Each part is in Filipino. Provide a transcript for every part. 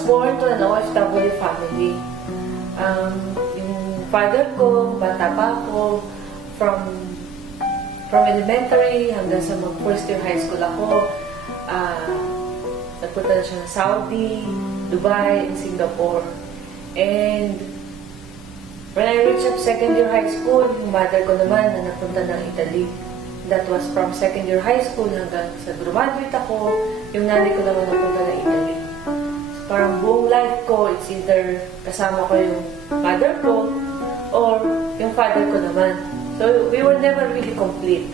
was born to an OFW family. Yung father ko, bata pa ako, from elementary hanggang sa first year high school ako, nagpunta na siya ng Saudi, Dubai, and Singapore. And when I reached up second year high school, yung mother ko naman na napunta ng Italy. That was from second year high school hanggang sa graduate ako, yung nanay ko naman napunta ng Italy. So, parang buong life ko, it's either kasama ko yung mother ko or yung father ko naman. So, we were never really complete.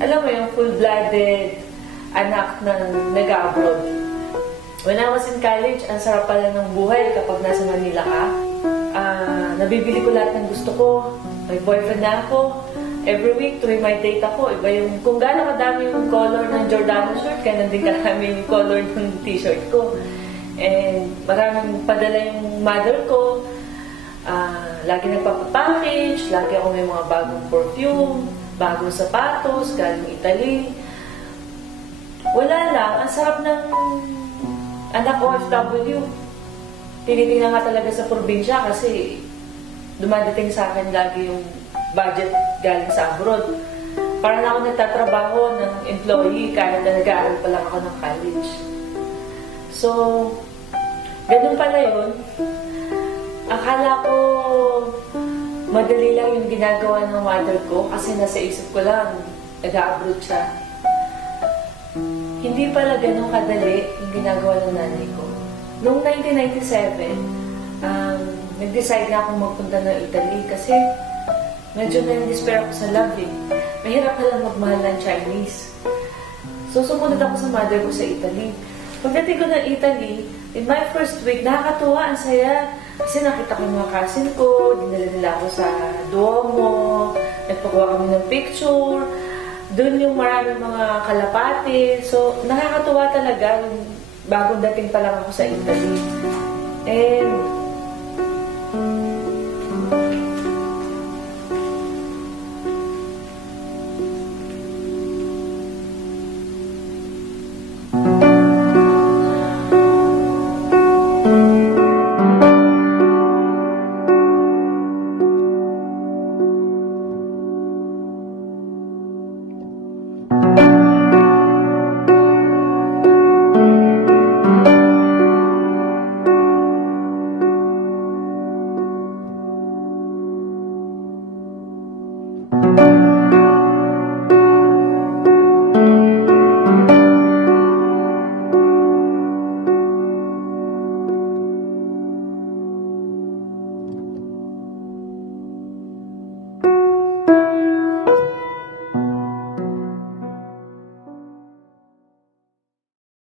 Alam mo yung full-blooded anak ng nag-abroad. When I was in college, ang sarap pala ng buhay kapag nasa Manila ka. Nabibili ko lahat ng gusto ko. May boyfriend na ako. Every week, tuwing may date ako, iba yung, kung gaano kadami yung color ng Giordano shirt, kaya nandun karami yung color ng t-shirt ko. And maraming padala yung mother ko. Lagi nagpapapackage, lagi ako may mga bagong perfume, bagong sapatos, galing Italy. Wala lang, ang sarap ng anak OFW. Tinitingnan nga talaga sa probinsya kasi dumadating sa akin lagi yung budget galing sa abroad. Parang ako nagtatrabaho ng employee kahit na nag-aaral pa lang ako ng college. So, ganun pala yun. Akala ko madali lang yung ginagawa ng mother ko kasi nasa isip ko lang nag-abroad siya. Hindi pala ganun kadali yung ginagawa ng nanay ko. Noong 1997, nag-decide na akong magpunta ng Italy kasi medyo na-despair ako sa love eh. Mahirap na lang magmahal ng Chinese. So, sumunod ako sa mother ko sa Italy. Pagdating ko ng Italy, in my first week, nakakatuwa, ang saya. Kasi nakita ko yung mga cousin ko, dinala nila ako sa Duomo, nagpagawa kami ng picture, doon yung maraming mga kalapati. So, nakakatuwa talaga yung bagong dating pa lang ako sa Italy. And